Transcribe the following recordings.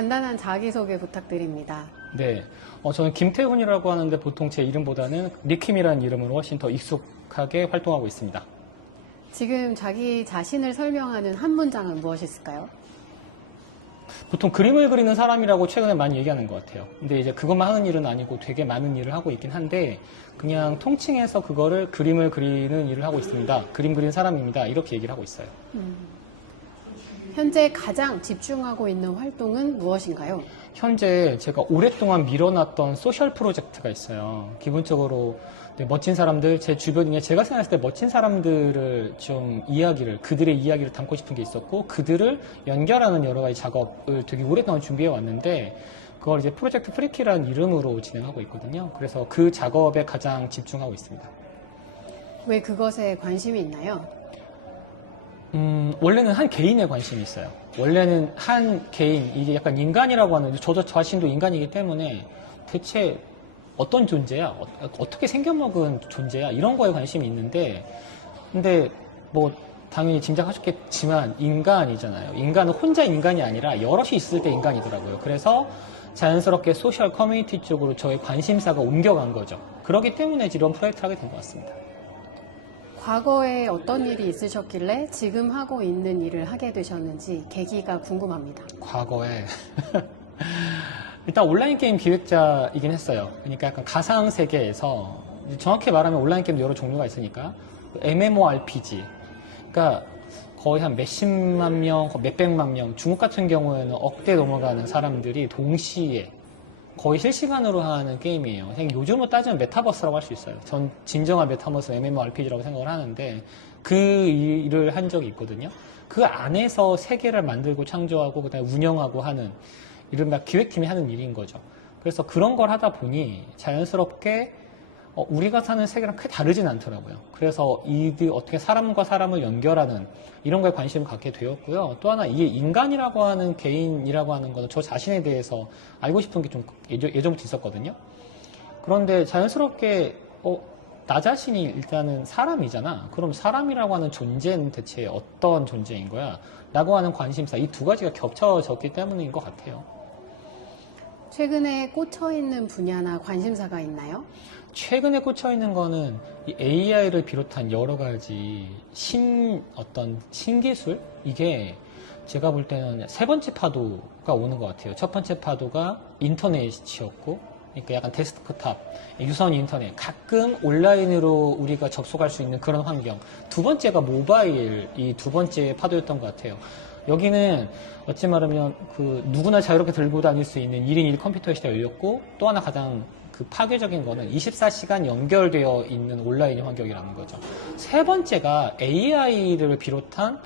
간단한 자기소개 부탁드립니다. 네, 저는 김태훈이라고 하는데 보통 제 이름보다는 리킴이라는 이름으로 훨씬 더 익숙하게 활동하고 있습니다. 지금 자기 자신을 설명하는 한 문장은 무엇일까요? 보통 그림을 그리는 사람이라고 최근에 많이 얘기하는 것 같아요. 근데 이제 그것만 하는 일은 아니고 되게 많은 일을 하고 있긴 한데 그냥 통칭해서 그거를 그림을 그리는 일을 하고 있습니다. 그림 그리는 사람입니다. 이렇게 얘기를 하고 있어요. 현재 가장 집중하고 있는 활동은 무엇인가요? 현재 제가 오랫동안 미뤄놨던 소셜 프로젝트가 있어요. 기본적으로 멋진 사람들, 제 주변에 제가 생각했을 때 멋진 사람들을 좀 그들의 이야기를 담고 싶은 게 있었고, 그들을 연결하는 여러 가지 작업을 되게 오랫동안 준비해 왔는데, 그걸 이제 프로젝트 프리키라는 이름으로 진행하고 있거든요. 그래서 그 작업에 가장 집중하고 있습니다. 왜 그것에 관심이 있나요? 원래는 한 개인에 관심이 있어요. 원래는 한 개인, 이게 약간 인간이라고 하는, 저도 자신도 인간이기 때문에 대체 어떤 존재야? 어떻게 생겨먹은 존재야? 이런 거에 관심이 있는데, 근데 뭐 당연히 짐작하셨겠지만 인간이잖아요. 인간은 혼자 인간이 아니라 여럿이 있을 때 인간이더라고요. 그래서 자연스럽게 소셜 커뮤니티 쪽으로 저의 관심사가 옮겨간 거죠. 그렇기 때문에 이런 프로젝트를 하게 된 것 같습니다. 과거에 어떤 일이 있으셨길래 지금 하고 있는 일을 하게 되셨는지 계기가 궁금합니다. 과거에 일단 온라인 게임 기획자이긴 했어요. 그러니까 약간 가상 세계에서 정확히 말하면 온라인 게임도 여러 종류가 있으니까 MMORPG 그러니까 거의 한 몇십만 명, 몇백만 명, 중국 같은 경우에는 억대 넘어가는 사람들이 동시에 거의 실시간으로 하는 게임이에요. 요즘으로 따지면 메타버스라고 할 수 있어요. 전 진정한 메타버스 MMORPG라고 생각을 하는데 그 일을 한 적이 있거든요. 그 안에서 세계를 만들고 창조하고 그다음에 운영하고 하는 이른바 기획팀이 하는 일인 거죠. 그래서 그런 걸 하다 보니 자연스럽게 우리가 사는 세계랑 크게 다르진 않더라고요. 그래서 이들 어떻게 사람과 사람을 연결하는 이런 거에 관심을 갖게 되었고요. 또 하나 이게 인간이라고 하는 개인이라고 하는 거는 저 자신에 대해서 알고 싶은 게 좀 예전부터 있었거든요. 그런데 자연스럽게 나 자신이 일단은 사람이잖아. 그럼 사람이라고 하는 존재는 대체 어떤 존재인 거야? 라고 하는 관심사 이 두 가지가 겹쳐졌기 때문인 것 같아요. 최근에 꽂혀있는 분야나 관심사가 있나요? 최근에 꽂혀있는 거는 이 AI를 비롯한 여러 가지 어떤 신기술? 이게 제가 볼 때는 세 번째 파도가 오는 것 같아요. 첫 번째 파도가 인터넷이었고, 그러니까 약간 데스크탑, 유선 인터넷, 가끔 온라인으로 우리가 접속할 수 있는 그런 환경. 두 번째가 모바일, 이 두 번째 파도였던 것 같아요. 여기는 어찌 말하면 누구나 자유롭게 들고 다닐 수 있는 1인 1 컴퓨터 시대가 열렸고, 또 하나 가장 파괴적인 거는 24시간 연결되어 있는 온라인 환경이라는 거죠. 세 번째가 AI를 비롯한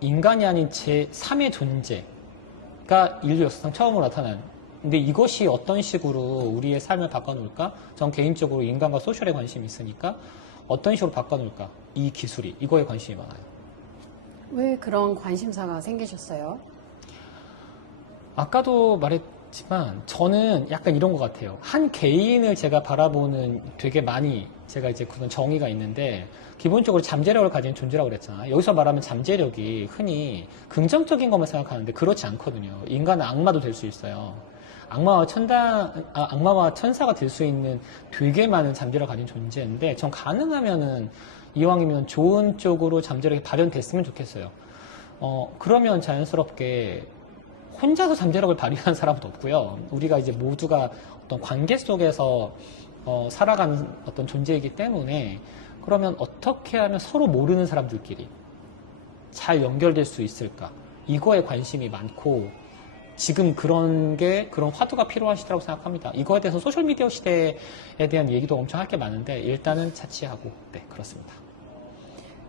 인간이 아닌 제3의 존재가 인류 역사상 처음으로 나타난. 근데 이것이 어떤 식으로 우리의 삶을 바꿔놓을까? 전 개인적으로 인간과 소셜에 관심이 있으니까 어떤 식으로 바꿔놓을까? 이 기술이, 이거에 관심이 많아요. 왜 그런 관심사가 생기셨어요? 아까도 말했지만 저는 약간 이런 것 같아요. 한 개인을 제가 바라보는 되게 많이 제가 이제 그런 정의가 있는데 기본적으로 잠재력을 가진 존재라고 그랬잖아. 여기서 말하면 잠재력이 흔히 긍정적인 것만 생각하는데 그렇지 않거든요. 인간은 악마도 될 수 있어요. 악마와 천사가 될 수 있는 되게 많은 잠재력을 가진 존재인데 전 가능하면은 이왕이면 좋은 쪽으로 잠재력이 발현됐으면 좋겠어요. 그러면 자연스럽게 혼자서 잠재력을 발휘하는 사람은 없고요. 우리가 이제 모두가 어떤 관계 속에서 살아가는 어떤 존재이기 때문에 그러면 어떻게 하면 서로 모르는 사람들끼리 잘 연결될 수 있을까? 이거에 관심이 많고 지금 그런 화두가 필요하시다고 생각합니다. 이거에 대해서 소셜미디어 시대에 대한 얘기도 엄청 할 게 많은데 일단은 차치하고 네, 그렇습니다.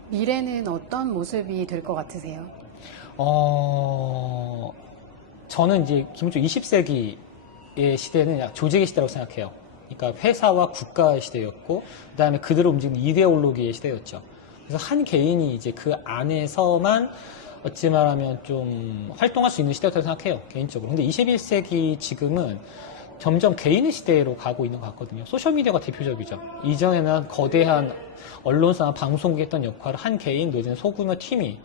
미래는 어떤 모습이 될 것 같으세요? 저는 이제 기본적으로 20세기의 시대는 조직의 시대라고 생각해요. 그러니까 회사와 국가의 시대였고, 그 다음에 그대로 움직이는 이데올로기의 시대였죠. 그래서 한 개인이 이제 그 안에서만 어찌 말하면 좀 활동할 수 있는 시대였다고 생각해요. 개인적으로. 근데 21세기 지금은 점점 개인의 시대로 가고 있는 것 같거든요. 소셜미디어가 대표적이죠. 이전에는 거대한 언론사나 방송국이 했던 역할을 한 개인 내지는 소규모 팀이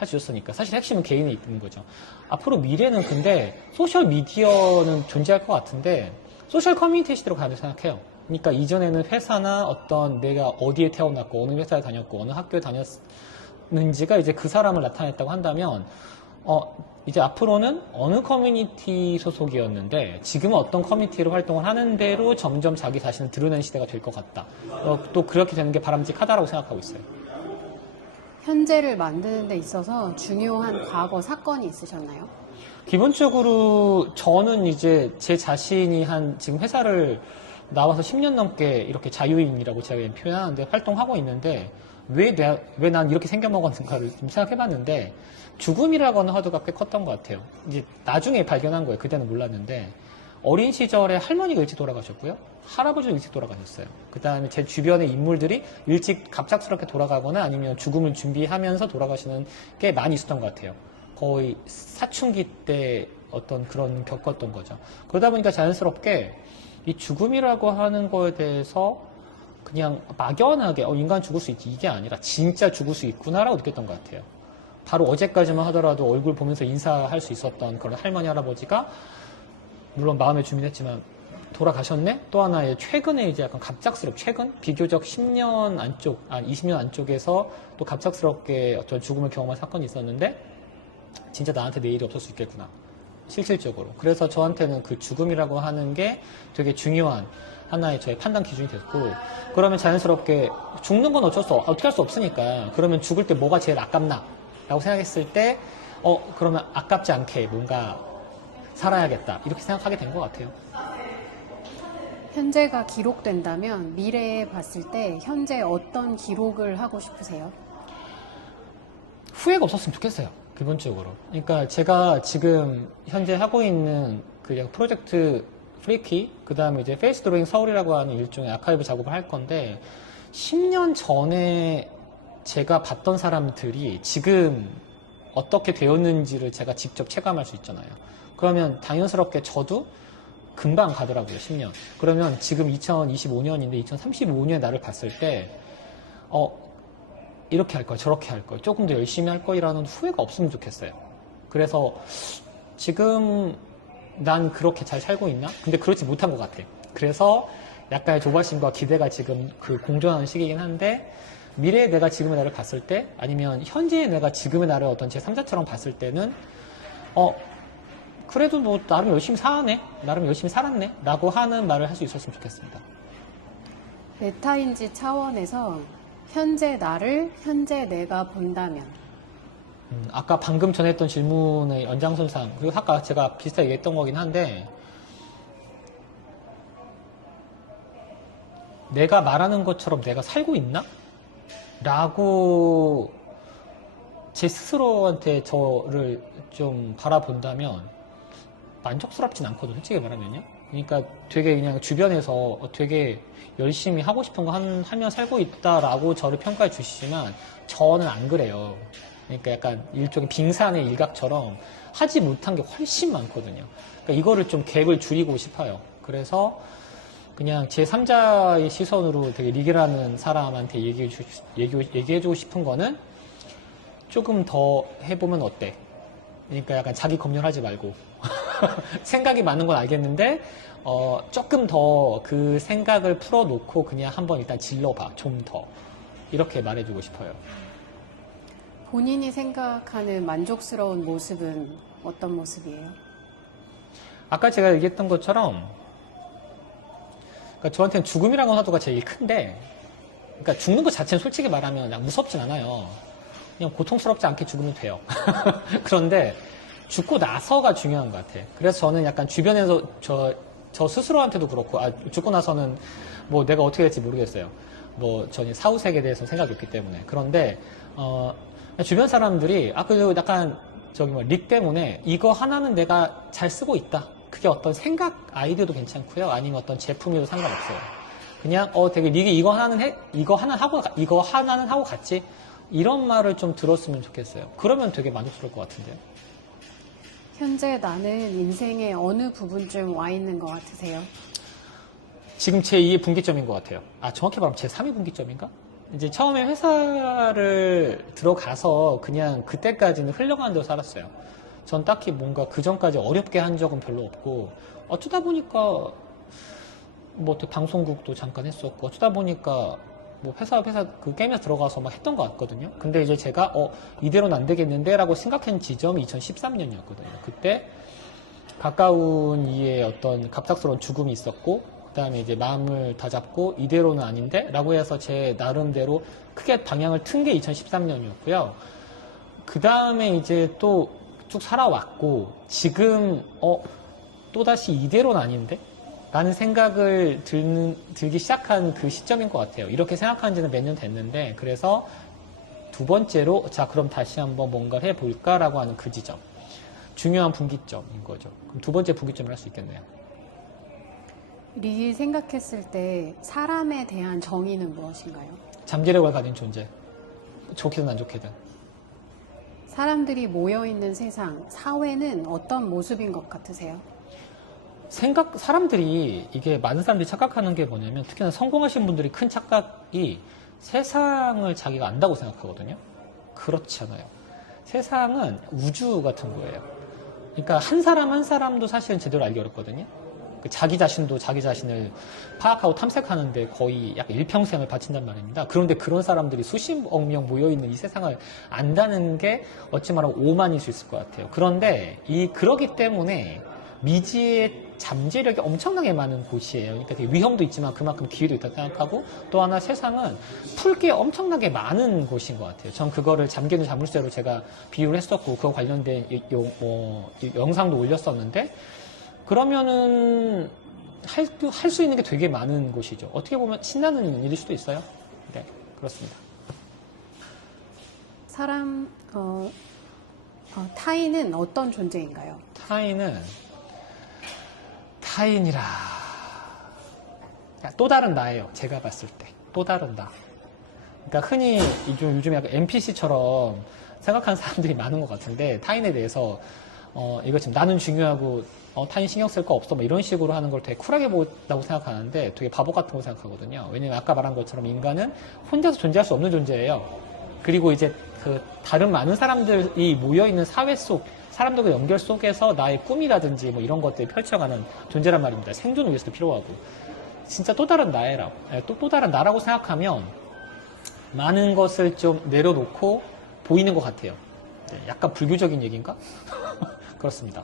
할 수 있었으니까. 사실 핵심은 개인에 있는 거죠. 앞으로 미래는 근데 소셜 미디어는 존재할 것 같은데 소셜 커뮤니티 시대로 가야 된다고 생각해요. 그러니까 이전에는 회사나 어떤 내가 어디에 태어났고 어느 회사에 다녔고 어느 학교에 다녔는지가 이제 그 사람을 나타냈다고 한다면 이제 앞으로는 어느 커뮤니티 소속이었는데 지금은 어떤 커뮤니티로 활동을 하는 대로 점점 자기 자신을 드러내는 시대가 될 것 같다. 또 그렇게 되는 게 바람직하다라고 생각하고 있어요. 현재를 만드는 데 있어서 중요한 과거 사건이 있으셨나요? 기본적으로 저는 이제 제 자신이 지금 회사를 나와서 10년 넘게 이렇게 자유인이라고 제가 표현하는데 활동하고 있는데 왜 난 이렇게 생겨먹었는가를 좀 생각해봤는데 죽음이라고 하는 화두가 꽤 컸던 것 같아요. 이제 나중에 발견한 거예요. 그때는 몰랐는데 어린 시절에 할머니가 일찍 돌아가셨고요. 할아버지도 일찍 돌아가셨어요. 그 다음에 제 주변의 인물들이 일찍 갑작스럽게 돌아가거나 아니면 죽음을 준비하면서 돌아가시는 게 많이 있었던 것 같아요. 거의 사춘기 때 어떤 그런 겪었던 거죠. 그러다 보니까 자연스럽게 이 죽음이라고 하는 거에 대해서 그냥 막연하게 인간 죽을 수 있지 이게 아니라 진짜 죽을 수 있구나라고 느꼈던 것 같아요. 바로 어제까지만 하더라도 얼굴 보면서 인사할 수 있었던 그런 할머니 할아버지가 물론 마음의 준비는 했지만 돌아가셨네? 또 하나의 최근에 이제 약간 최근? 비교적 10년 안쪽, 20년 안쪽에서 또 갑작스럽게 어떤 죽음을 경험한 사건이 있었는데 진짜 나한테 내일이 없을 수 있겠구나. 실질적으로. 그래서 저한테는 그 죽음이라고 하는 게 되게 중요한 하나의 저의 판단 기준이 됐고 그러면 자연스럽게 죽는 건 어떻게 할 수 없으니까 그러면 죽을 때 뭐가 제일 아깝나? 라고 생각했을 때 그러면 아깝지 않게 뭔가 살아야겠다. 이렇게 생각하게 된 것 같아요. 현재가 기록된다면 미래에 봤을 때 현재 어떤 기록을 하고 싶으세요? 후회가 없었으면 좋겠어요. 기본적으로. 그러니까 제가 지금 현재 하고 있는 그 프로젝트 프리키, 그 다음에 이제 페이스 드로잉 서울이라고 하는 일종의 아카이브 작업을 할 건데 10년 전에 제가 봤던 사람들이 지금 어떻게 되었는지를 제가 직접 체감할 수 있잖아요. 그러면 당연스럽게 저도 금방 가더라고요, 10년. 그러면 지금 2025년인데 2035년에 나를 봤을 때, 이렇게 할 걸, 저렇게 할 걸, 조금 더 열심히 할 거라는 후회가 없으면 좋겠어요. 그래서 지금 난 그렇게 잘 살고 있나? 근데 그렇지 못한 것 같아. 그래서 약간의 조바심과 기대가 지금 공존하는 시기이긴 한데, 미래의 내가 지금의 나를 봤을 때, 아니면 현재의 내가 지금의 나를 어떤 제 3자처럼 봤을 때는, 그래도 뭐 나름 열심히 사네, 나름 열심히 살았네 라고 하는 말을 할 수 있었으면 좋겠습니다. 메타인지 차원에서 현재 나를 현재 내가 본다면 아까 방금 전에 했던 질문의 연장선상 그리고 아까 제가 비슷하게 얘기했던 거긴 한데 내가 말하는 것처럼 내가 살고 있나? 라고 제 스스로한테 저를 좀 바라본다면 만족스럽진 않거든요, 솔직히 말하면요. 그러니까 되게 그냥 주변에서 되게 열심히 하고 싶은 거 하며 살고 있다라고 저를 평가해 주시지만 저는 안 그래요. 그러니까 약간 일종의 빙산의 일각처럼 하지 못한 게 훨씬 많거든요. 그러니까 이거를 좀 갭을 줄이고 싶어요. 그래서 그냥 제 3자의 시선으로 되게 리기라는 사람한테 얘기해주고 싶은 거는 조금 더 해보면 어때? 그러니까 약간 자기 검열하지 말고 생각이 많은 건 알겠는데 조금 더 그 생각을 풀어놓고 그냥 한번 일단 질러봐. 좀 더. 이렇게 말해주고 싶어요. 본인이 생각하는 만족스러운 모습은 어떤 모습이에요? 아까 제가 얘기했던 것처럼 그러니까 저한테는 죽음이라는 화두가 제일 큰데 그러니까 죽는 것 자체는 솔직히 말하면 그냥 무섭진 않아요. 그냥 고통스럽지 않게 죽으면 돼요. 그런데 죽고 나서가 중요한 것 같아. 그래서 저는 약간 주변에서 저 스스로한테도 그렇고, 죽고 나서는 뭐 내가 어떻게 될지 모르겠어요. 뭐 저는 사후세계에 대해서 생각이 없기 때문에. 그런데, 주변 사람들이, 그리고 약간 릭 때문에 이거 하나는 내가 잘 쓰고 있다. 그게 어떤 생각, 아이디어도 괜찮고요. 아니면 어떤 제품이도 상관없어요. 그냥, 되게 릭이 이거 하나는 하고 갔지. 이런 말을 좀 들었으면 좋겠어요. 그러면 되게 만족스러울 것 같은데요. 현재 나는 인생의 어느 부분쯤 와 있는 것 같으세요? 지금 제2의 분기점인 것 같아요. 정확히 말하면 제 3의 분기점인가? 이제 처음에 회사를 들어가서 그냥 그때까지는 흘러가는 대로 살았어요. 전 딱히 뭔가 그 전까지 어렵게 한 적은 별로 없고, 어쩌다 보니까 뭐 방송국도 잠깐 했었고, 어쩌다 보니까 뭐 회사 그 게임에 들어가서 막 했던 것 같거든요. 근데 이제 제가 이대로는 안 되겠는데 라고 생각한 지점이 2013년이었거든요. 그때 가까운 이의 어떤 갑작스러운 죽음이 있었고, 그 다음에 이제 마음을 다잡고 이대로는 아닌데 라고 해서 제 나름대로 크게 방향을 튼 게 2013년이었고요. 그 다음에 이제 또 쭉 살아왔고, 지금 또다시 이대로는 아닌데? 라는 생각을 들기 시작한 그 시점인 것 같아요. 이렇게 생각한 지는 몇 년 됐는데, 그래서 두 번째로, 자, 그럼 다시 한번 뭔가를 해볼까라고 하는 그 지점. 중요한 분기점인 거죠. 그럼 두 번째 분기점을 할 수 있겠네요. 리 생각했을 때 사람에 대한 정의는 무엇인가요? 잠재력을 가진 존재. 좋게든 안 좋게든. 사람들이 모여있는 세상, 사회는 어떤 모습인 것 같으세요? 사람들이, 이게 많은 사람들이 착각하는 게 뭐냐면, 특히나 성공하신 분들이 큰 착각이 세상을 자기가 안다고 생각하거든요. 그렇지 않아요. 세상은 우주 같은 거예요. 그러니까 한 사람 한 사람도 사실은 제대로 알기 어렵거든요. 자기 자신도 자기 자신을 파악하고 탐색하는데 거의 약 일평생을 바친단 말입니다. 그런데 그런 사람들이 수십억 명 모여있는 이 세상을 안다는 게 어찌 말하면 오만일 수 있을 것 같아요. 그런데 그러기 때문에 미지의 잠재력이 엄청나게 많은 곳이에요. 그러니까 되게 위험도 있지만 그만큼 기회도 있다고 생각하고, 또 하나 세상은 풀 게 엄청나게 많은 곳인 것 같아요. 전 그거를 잠기는 자물쇠로 제가 비유를 했었고, 그거 관련된 영상도 올렸었는데, 그러면은 할 수 있는 게 되게 많은 곳이죠. 어떻게 보면 신나는 일일 수도 있어요. 네, 그렇습니다. 타인은 어떤 존재인가요? 타인이라. 또 다른 나예요. 제가 봤을 때. 또 다른 나. 그러니까 흔히 요즘 약간 NPC처럼 생각하는 사람들이 많은 것 같은데, 타인에 대해서 이거 지금 나는 중요하고 타인 신경 쓸 거 없어 뭐 이런 식으로 하는 걸 되게 쿨하게 본다고 생각하는데 되게 바보 같은 거 생각하거든요. 왜냐면 아까 말한 것처럼 인간은 혼자서 존재할 수 없는 존재예요. 그리고 이제 그 다른 많은 사람들이 모여있는 사회 속 사람들과 연결 속에서 나의 꿈이라든지 뭐 이런 것들이 펼쳐가는 존재란 말입니다. 생존을 위해서도 필요하고. 진짜 또 다른 나라고. 또 다른 나라고 생각하면 많은 것을 좀 내려놓고 보이는 것 같아요. 네, 약간 불교적인 얘기인가? 그렇습니다.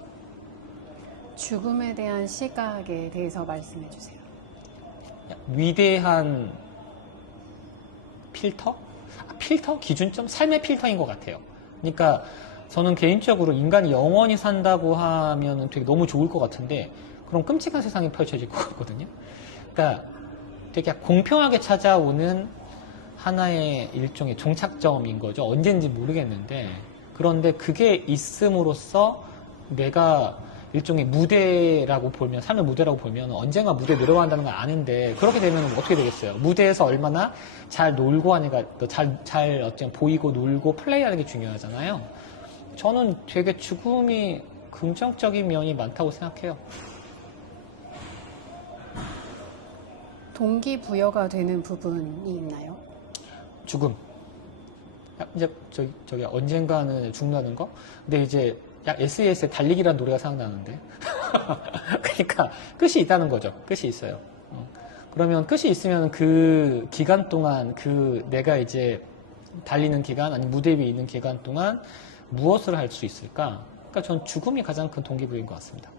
죽음에 대한 시각에 대해서 말씀해 주세요. 위대한 필터? 필터? 기준점? 삶의 필터인 것 같아요. 그러니까 저는 개인적으로 인간이 영원히 산다고 하면 되게 너무 좋을 것 같은데, 그럼 끔찍한 세상이 펼쳐질 것 같거든요. 그러니까 되게 공평하게 찾아오는 하나의 일종의 종착점인 거죠. 언젠지 모르겠는데, 그런데 그게 있음으로써 내가 일종의 무대라고 보면, 삶의 무대라고 보면 언젠가 무대에 내려간다는 걸 아는데, 그렇게 되면 어떻게 되겠어요? 무대에서 얼마나 잘 놀고 하니까 잘 어쨌든 보이고 놀고 플레이하는 게 중요하잖아요. 저는 되게 죽음이 긍정적인 면이 많다고 생각해요. 동기부여가 되는 부분이 있나요? 죽음. 이제 저기 언젠가는 죽는다는 거? 근데 이제 SES의 달리기라는 노래가 생각나는데. 그러니까 끝이 있다는 거죠. 끝이 있어요. 그러면 끝이 있으면 그 기간 동안 내가 이제 달리는 기간, 아니 무대 위에 있는 기간 동안 무엇을 할 수 있을까? 그러니까 전 죽음이 가장 큰 동기부여인 것 같습니다.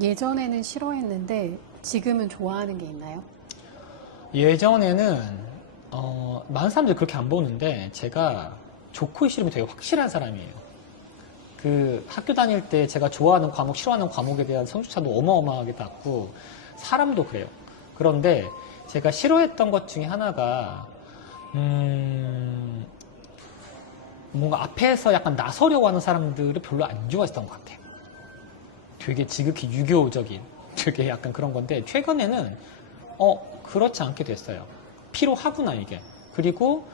예전에는 싫어했는데 지금은 좋아하는 게 있나요? 예전에는 많은 사람들이 그렇게 안 보는데, 제가 좋고 싫음이 되게 확실한 사람이에요. 그 학교 다닐 때 제가 좋아하는 과목, 싫어하는 과목에 대한 성적차도 어마어마하게 났고, 사람도 그래요. 그런데 제가 싫어했던 것 중에 하나가 뭔가 앞에서 약간 나서려고 하는 사람들을 별로 안 좋아했던 것 같아요. 되게 지극히 유교적인, 되게 약간 그런 건데, 최근에는 그렇지 않게 됐어요. 피로하구나 이게. 그리고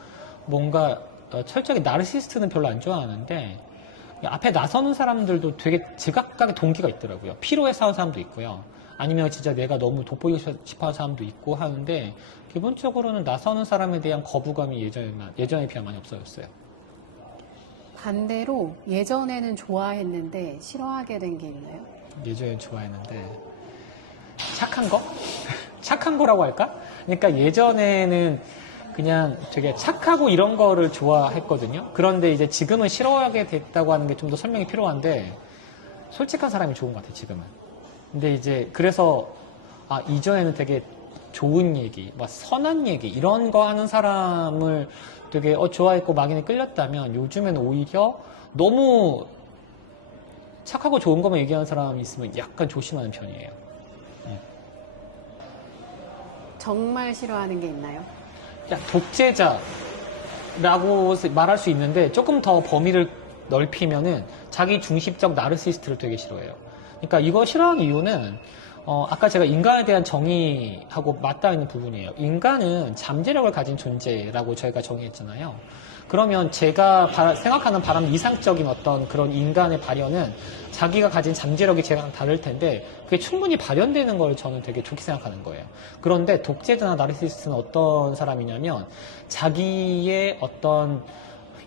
뭔가 철저하게 나르시스트는 별로 안 좋아하는데, 앞에 나서는 사람들도 되게 제각각의 동기가 있더라고요. 피로에 싸운 사람도 있고요. 아니면 진짜 내가 너무 돋보이고 싶어 하는 사람도 있고 하는데, 기본적으로는 나서는 사람에 대한 거부감이 예전에 비하면 많이 없어졌어요. 반대로 예전에는 좋아했는데 싫어하게 된 게 있나요? 예전에 좋아했는데 착한 거? 착한 거라고 할까? 그러니까 예전에는 그냥 되게 착하고 이런 거를 좋아했거든요. 그런데 이제 지금은 싫어하게 됐다고 하는 게 좀 더 설명이 필요한데, 솔직한 사람이 좋은 것 같아요, 지금은. 근데 이제 그래서 이전에는 되게 좋은 얘기, 막 선한 얘기 이런 거 하는 사람을 되게 좋아했고 막연히 끌렸다면, 요즘에는 오히려 너무 착하고 좋은 것만 얘기하는 사람이 있으면 약간 조심하는 편이에요. 정말 싫어하는 게 있나요? 독재자라고 말할 수 있는데, 조금 더 범위를 넓히면은 자기 중심적 나르시스트를 되게 싫어해요. 그러니까 이거 싫어하는 이유는 아까 제가 인간에 대한 정의하고 맞닿아 있는 부분이에요. 인간은 잠재력을 가진 존재라고 저희가 정의했잖아요. 그러면 제가 생각하는 바람 이상적인 어떤 그런 인간의 발현은 자기가 가진 잠재력이 제가 다를 텐데, 그게 충분히 발현되는 걸 저는 되게 좋게 생각하는 거예요. 그런데 독재자나 나르시스트는 어떤 사람이냐면, 자기의 어떤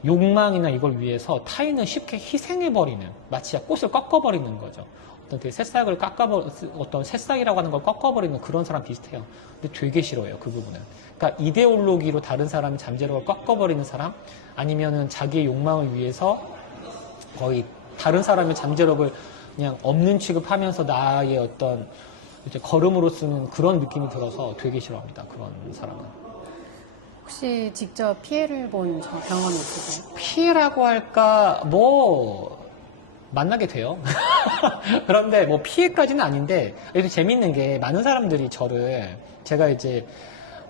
욕망이나 이걸 위해서 타인을 쉽게 희생해버리는, 마치 꽃을 꺾어버리는 거죠. 어떤 새싹을 어떤 새싹이라고 하는 걸 꺾어버리는 그런 사람 비슷해요. 근데 되게 싫어요, 그 부분은. 그러니까 이데올로기로 다른 사람의 잠재력을 꺾어버리는 사람, 아니면은 자기의 욕망을 위해서 거의 다른 사람의 잠재력을 그냥 없는 취급하면서 나의 어떤 이제 걸음으로 쓰는 그런 느낌이 들어서 되게 싫어합니다, 그런 사람은. 혹시 직접 피해를 본 경험이 있으세요? 피해라고 할까, 만나게 돼요. 그런데 피해까지는 아닌데, 이렇게 재밌는 게, 많은 사람들이 제가 이제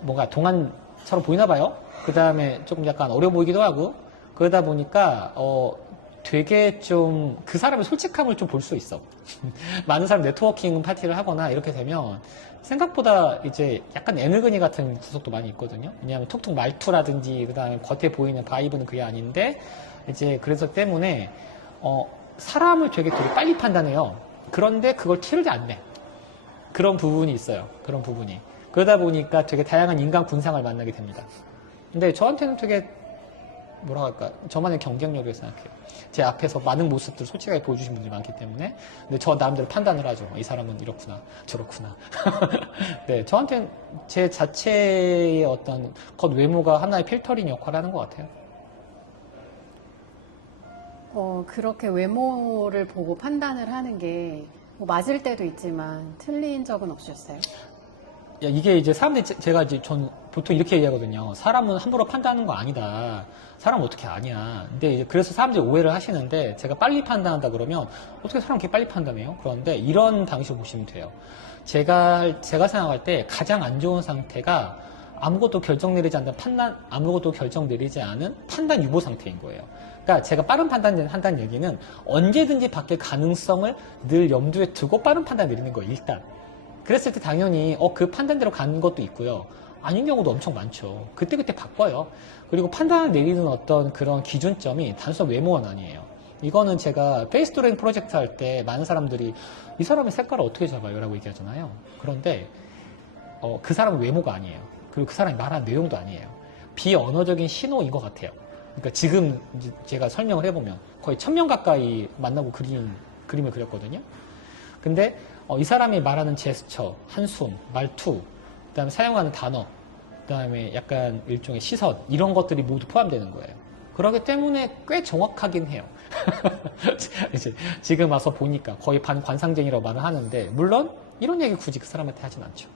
뭔가 동안처럼 보이나 봐요. 그 다음에 조금 약간 어려 보이기도 하고, 그러다 보니까 되게 좀 그 사람의 솔직함을 좀 볼 수 있어. 많은 사람 네트워킹 파티를 하거나 이렇게 되면 생각보다 이제 약간 애늙은이 같은 구석도 많이 있거든요. 왜냐하면 툭툭 말투라든지 그 다음에 겉에 보이는 바이브는 그게 아닌데, 이제 그래서 때문에 사람을 되게 빨리 판단해요. 그런데 그걸 티를 안 내. 그런 부분이 있어요. 그런 부분이. 그러다 보니까 되게 다양한 인간 군상을 만나게 됩니다. 근데 저한테는 되게 뭐라 할까, 저만의 경쟁력이라고 생각해요. 제 앞에서 많은 모습들을 솔직하게 보여주신 분들이 많기 때문에. 근데 저 나름대로 판단을 하죠. 이 사람은 이렇구나, 저렇구나. 네, 저한테는 제 자체의 어떤 겉외모가 하나의 필터링 역할을 하는 것 같아요. 그렇게 외모를 보고 판단을 하는 게 맞을 때도 있지만 틀린 적은 없으셨어요? 이게 이제 사람들이, 제가 이제 전 보통 이렇게 얘기하거든요. 사람은 함부로 판단하는 거 아니다. 사람은 어떻게 아냐. 근데 이제 그래서 사람들이 오해를 하시는데, 제가 빨리 판단한다 그러면 어떻게 사람 그렇게 빨리 판단해요? 그런데 이런 방식으로 보시면 돼요. 제가 생각할 때 가장 안 좋은 상태가 아무것도 결정 내리지 않는 아무것도 결정 내리지 않은 판단 유보 상태인 거예요. 그러니까 제가 빠른 판단을 한다는 얘기는 언제든지 바뀔 가능성을 늘 염두에 두고 빠른 판단 내리는 거예요, 일단. 그랬을 때 당연히 그 판단대로 가는 것도 있고요. 아닌 경우도 엄청 많죠. 그때그때 바꿔요. 그리고 판단을 내리는 어떤 그런 기준점이 단순한 외모는 아니에요. 이거는 제가 페이스토랭 프로젝트 할 때 많은 사람들이 이 사람의 색깔을 어떻게 잡아요? 라고 얘기하잖아요. 그런데 그 사람은 외모가 아니에요. 그리고 그 사람이 말한 내용도 아니에요. 비언어적인 신호인 것 같아요. 그러니까 지금 제가 설명을 해보면 거의 1000명 가까이 만나고 그림을 그렸거든요. 근데 이 사람이 말하는 제스처, 한숨, 말투, 그 다음에 사용하는 단어, 그 다음에 약간 일종의 시선, 이런 것들이 모두 포함되는 거예요. 그렇기 때문에 꽤 정확하긴 해요. 이제 지금 와서 보니까 거의 반관상쟁이라고 말을 하는데, 물론 이런 얘기 굳이 그 사람한테 하진 않죠.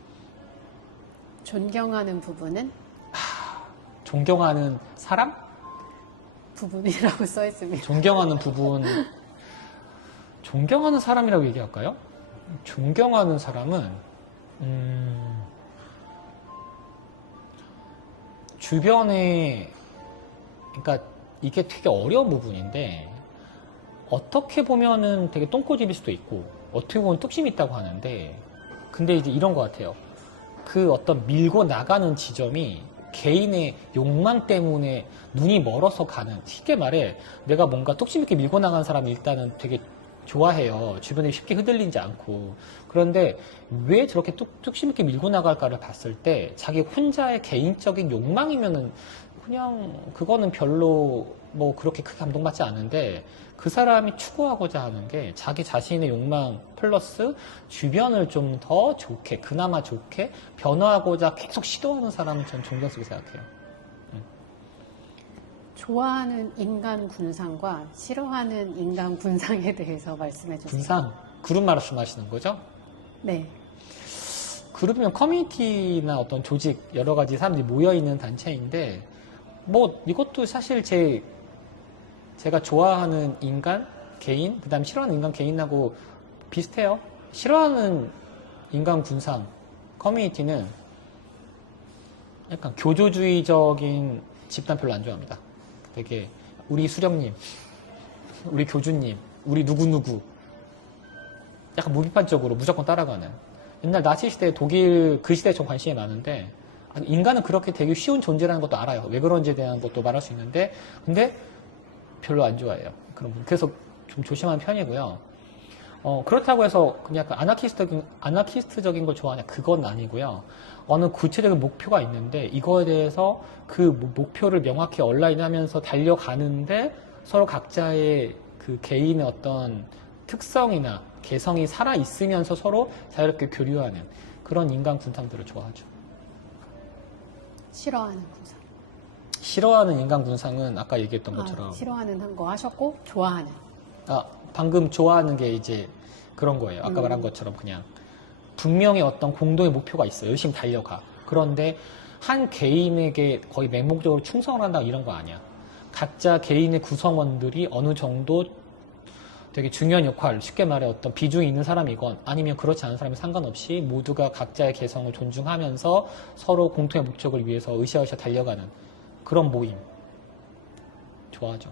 존경하는 부분은? 존경하는 사람? 부분이라고 써 있습니다. 존경하는 부분, 존경하는 사람이라고 얘기할까요? 존경하는 사람은 주변에, 그러니까 이게 되게 어려운 부분인데, 어떻게 보면은 되게 똥꼬집일 수도 있고 어떻게 보면 뚝심이 있다고 하는데, 근데 이제 이런 것 같아요. 그 어떤 밀고 나가는 지점이 개인의 욕망 때문에 눈이 멀어서 가는, 쉽게 말해 내가 뭔가 뚝심 있게 밀고 나가는 사람이 일단은 되게 좋아해요. 주변에 쉽게 흔들리지 않고. 그런데 왜 저렇게 뚝심 있게 밀고 나갈까를 봤을 때 자기 혼자의 개인적인 욕망이면은 그냥 그거는 별로 뭐 그렇게 크게 감동받지 않은데 그 사람이 추구하고자 하는 게 자기 자신의 욕망 플러스 주변을 좀 더 좋게, 그나마 좋게 변화하고자 계속 시도하는 사람은 전 존경스럽게 생각해요. 좋아하는 인간 군상과 싫어하는 인간 군상에 대해서 말씀해 주세요. 군상, 그룹 말씀하시는 거죠? 네. 그룹이면 커뮤니티나 어떤 조직, 여러 가지 사람들이 모여있는 단체인데, 뭐, 이것도 사실 제가 좋아하는 인간, 개인, 그 다음 싫어하는 인간, 개인하고 비슷해요. 싫어하는 인간 군상, 커뮤니티는 약간 교조주의적인 집단 별로 안 좋아합니다. 되게, 우리 수령님, 우리 교주님, 우리 누구누구, 약간 무비판적으로 무조건 따라가는. 옛날 나치 시대 독일 그 시대에 좀 관심이 많은데 인간은 그렇게 되게 쉬운 존재라는 것도 알아요. 왜 그런지에 대한 것도 말할 수 있는데 근데 별로 안 좋아해요. 그런 분. 그래서 좀 조심하는 편이고요. 그렇다고 해서 그냥 약간 아나키스트적인 걸 좋아하냐 그건 아니고요. 어느 구체적인 목표가 있는데 이거에 대해서 그 목표를 명확히 얼라인하면서 달려가는데 서로 각자의 그 개인의 어떤 특성이나 개성이 살아있으면서 서로 자유롭게 교류하는 그런 인간 군상들을 좋아하죠. 싫어하는 군상. 싫어하는 인간 군상은 아까 얘기했던 것처럼 싫어하는 한 거 하셨고 좋아하는. 방금 좋아하는 게 이제 그런 거예요. 아까 말한 것처럼 그냥 분명히 어떤 공동의 목표가 있어요. 열심히 달려가. 그런데 한 개인에게 거의 맹목적으로 충성을 한다 이런 거 아니야. 각자 개인의 구성원들이 어느 정도 되게 중요한 역할, 쉽게 말해 어떤 비중이 있는 사람이건 아니면 그렇지 않은 사람이 상관없이 모두가 각자의 개성을 존중하면서 서로 공통의 목적을 위해서 으쌰으쌰 달려가는 그런 모임. 좋아하죠.